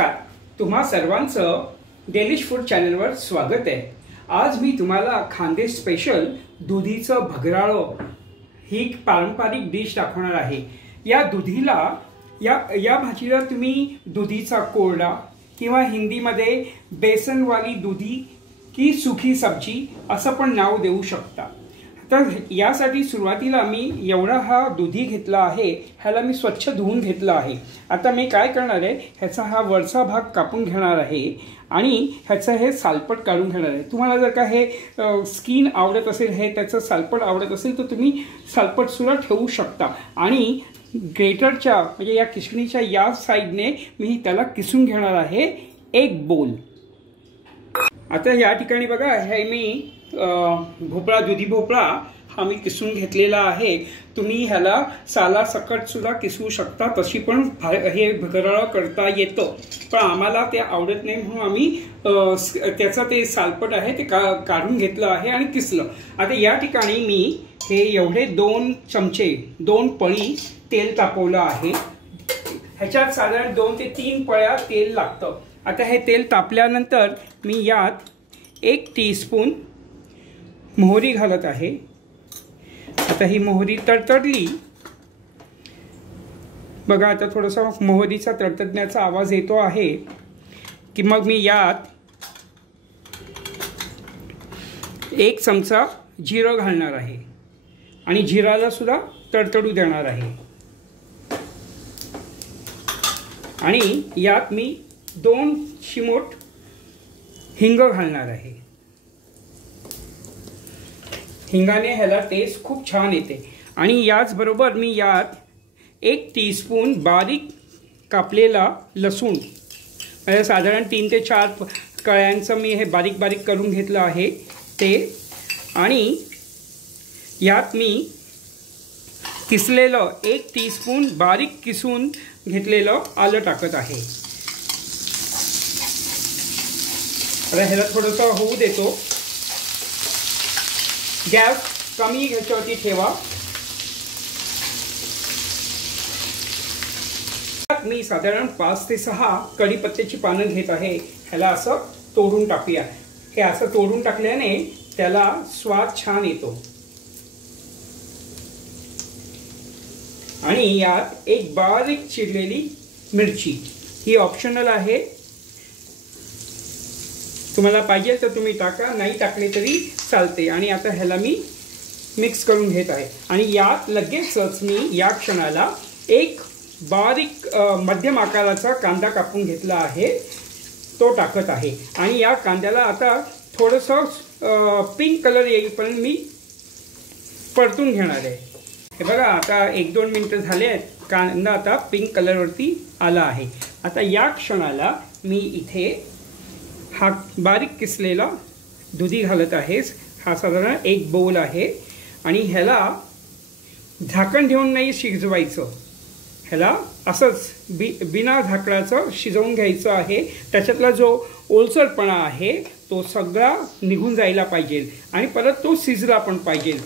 नमस्कार, तुम्हा सर्वांचं डेलिश फूड चॅनलवर स्वागत आहे। आज मी तुम्हाला खानदेश स्पेशल दुधीचं भगराळं ही पारंपरिक डिश दाखवणार आहे। या दुधीला या भाजीला तुम्ही दुधीचा कोरडा किंवा हिंदीमध्ये बेसनवाली दुधी की सुखी सब्जी असं पण नाव देऊ शकता। तर यासाठी सुरुवातीला मी एवढा हा दुधी घेतला आहे, ह्याला मी स्वच्छ धुवून घेतला आहे। आता मी काय करणार आहे, ह्याचा हा वरचा भाग कापून घेणार आहे आणि ह्याचं हे सालपट काढून घेणार आहे। तुम्हाला जर का हे स्किन आवडत असेल, हे त्याचं सालपट आवडत असेल तर तुम्ही सालपट सुद्धा ठेवू शकता। आणि ग्रेटरच्या म्हणजे या किसणीच्या या साईडने मी त्याला किसून घेणार आहे एक बोल। आता या ठिकाणी बघा, हे मी भोपळा, दुधी भोपळा हा मी किसून घेतलेला आहे। तुम्ही ह्याला साला सकट सुद्धा किसू शकता, तशी पण हे भगराळं करता येतं, पण आम्हाला ते आवडत नाही म्हणून आम्ही त्याचं ते सालपट आहे ते काढून घेतलं आहे आणि किसलं। आता या ठिकाणी मी हे एवढे 2 चमचे 2 पळी तेल तापवलं आहे। ह्याच्यात साधारण 2 ते 3 पळ्या तेल लागतं। आता हे तेल तापल्यानंतर मी यात 1 टीस्पून मोहरी घालत आहे। आता ही मोहरी तडतडली बघा, आता थोडासा मोहरीचा तडतडण्याचा आवाज येतो आहे की मग मी यात 1 चमचा जिरं घालणार आहे आणि जिराला सुद्धा तडतडू देणार आहे। आणि यात मी 2 चिमूट हिंग घालणार आहे। हिंगाने ह्याला टेस्ट खूप छान येते। आणि याचबरोबर मी यात 1 टीस्पून बारीक कापलेला लसूण, म्हणजे साधारण 3 ते 4 कळ्यांचं मी हे बारीक बारीक करून घेतलं आहे ते, आणि यात मी किसलेलं 1 टीस्पून बारीक किसून घेतलेलं आलं टाकत आहे। आता ह्याला थोडंसं होऊ देतो। गॅस कमी ह्याच्यावरती ठेवा। मी साधारण 5 ते 6 कढीपत्त्याची पानं घेत आहे। ह्याला असं तोडून टाकूया। हे असं तोडून टाकल्याने त्याला स्वाद छान येतो। आणि यात एक बारीक चिरलेली मिरची, ही ऑप्शनल आहे, तुम्हाला पाहिजे तर तुम्ही टाका, नाही टाकले तरी चालते। आणि आता ह्याला मी मिक्स करून घेत आहे। आणि यात लगेचच मी या क्षणाला एक बारीक मध्यम आकाराचा कांदा कापून घेतला आहे, तो टाकत आहे। आणि या कांद्याला आता थोडंसं पिंक कलर येईपर्यंत मी परतून घेणार आहे। हे बघा, आता 1-2 मिनिटं झाले आहेत, कांदा आता पिंक कलरवरती आला आहे। आता या क्षणाला मी इथे हा बारीक किसलेला दुधी घालत आहे। हा साधारण 1 बोल आहे आणि ह्याला झाकण ठेवून नाही शिजवायचं, ह्याला असंच बिना झाकणाचं शिजवून घ्यायचं आहे। त्याच्यातला जो ओलसरपणा आहे तो सगळा निघून जायला पाहिजे आणि परत तो शिजला पण पाहिजे।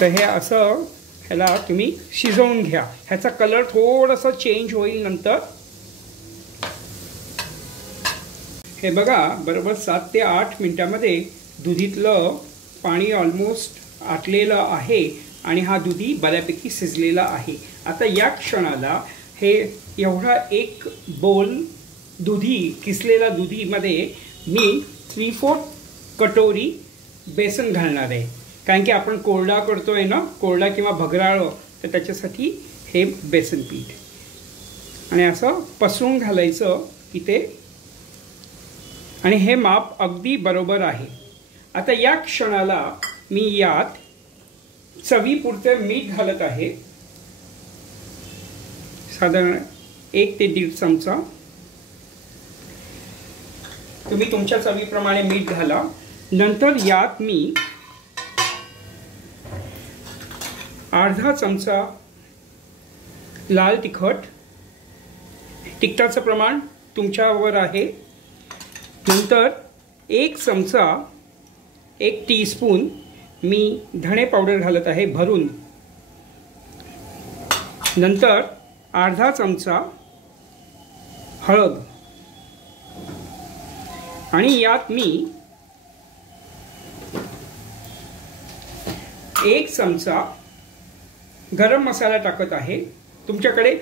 तर हे असं ह्याला तुम्ही शिजवून घ्या। ह्याचा कलर थोडासा चेंज होईल नंतर। हे बघा, बरोबर 7 ते 8 मिनिटांमध्ये दुधीतलं पाणी ऑलमोस्ट आटलेलं आहे आणि हा दुधी बऱ्यापैकी शिजलेला आहे। आता या क्षणाला हे एवढा 1 बोल दुधी, किसलेला दुधीमध्ये मी 3/4 कटोरी बेसन घालणार आहे, कारण की आपण कोरडा करतोय ना, कोरडा किंवा भगराळं, तर त्याच्यासाठी हे बेसन पीठ आणि असं पसरून घालायचं इथे। आणि हे माप अगदी बरोबर आहे। आता या क्षणाला मी यात चवीपुरते मीठ घालत आहे, साधारण 1 ते 1.5 चमचा। तुम्ही तुमच्या चवीप्रमाणे मीठ घाला। नंतर यात मी अर्धा चमचा लाल तिखट, तिखटाचं प्रमाण तुमच्यावर आहे। नंतर 1 चमचा 1 टीस्पून मी धणे पावडर घालत आहे भरून। नंतर अर्धा चमचा हळद आणि यात मी 1 चमचा गरम मसाला टाकत आहे। तुमच्याकडे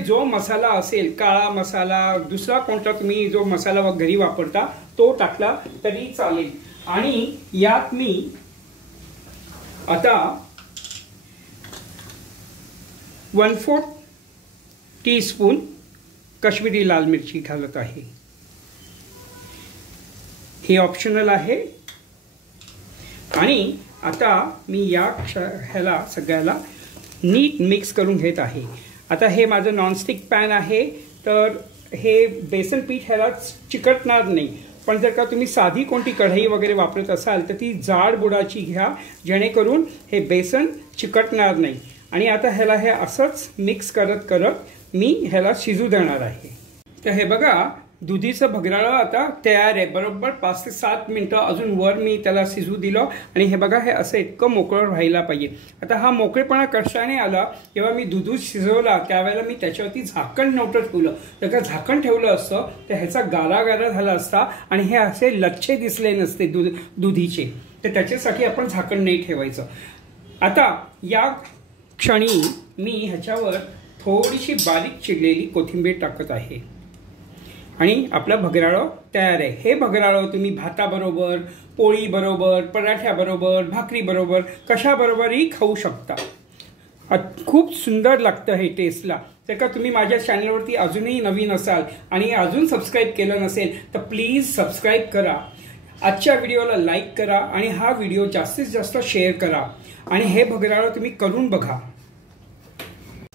जो मसाला असेल, काळा मसाला, दुसरा कोणता तुम्ही जो मसाला घरी वापरता तो टाकला तरी चालेल। आणि यात मी आता 1/4 टीस्पून काश्मीरी लाल मिरची घालत आहे। हे ऑप्शनल आहे। आणि आता मी ह्याला सगळ्याला नीट मिक्स करून घेत आहे। आता हे माझं नॉनस्टिक पॅन आहे, तर हे बेसन पीठ ह्याला चिकटणार नाही। पण जर का तुम्ही साधी कोणती कढई वगैरे वापरत असाल तर ती जाड बुडाची घ्या, जेणेकरून हे बेसन चिकटणार नाही। आणि आता ह्याला हे असंच मिक्स करत मी ह्याला शिजू देणार आहे। तर हे बघा, दुधीचं भगराळं आता तयार आहे। बरोबर 5 ते 7 मिनिटं अजून वर मी त्याला शिजू दिलं आणि हे बघा, हे असं इतकं मोकळं राहायला पाहिजे। आता हा मोकळेपणा कशाने आला, जेव्हा मी दूध शिजवला त्यावेळेला मी त्याच्यावरती झाकण नव्हतं ठेवलं। जर का झाकण ठेवलं असतं तर ह्याचा गारा गारा झाला असता आणि हे असे लच्छे दिसले नसते दुधीचे। तर त्याच्यासाठी आपण झाकण नाही ठेवायचं। आता या क्षणी मी ह्याच्यावर थोडीशी बारीक चिरलेली कोथिंबीर टाकत आहे आणि आपलं भगराळं तयार आहे। हे भगराळं तुम्ही भाताबरोबर, पोळीबरोबर, पराठ्याबरोबर, भाकरीबरोबर, कशाबरोबरही खाऊ शकता। खूप सुंदर लागतं हे टेस्टला। जर का तुम्ही माझ्या चॅनलवरती अजूनही नवीन असाल आणि अजून सबस्क्राईब केलं नसेल तर प्लीज सबस्क्राईब करा। आजच्या व्हिडिओला लाईक करा आणि हा व्हिडिओ जास्तीत जास्त शेअर करा आणि हे भगराळं तुम्ही करून बघा।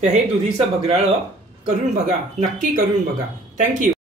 तर हे दुधीचं भगराळं करून बघा, नक्की करून बघा। थँक्यू।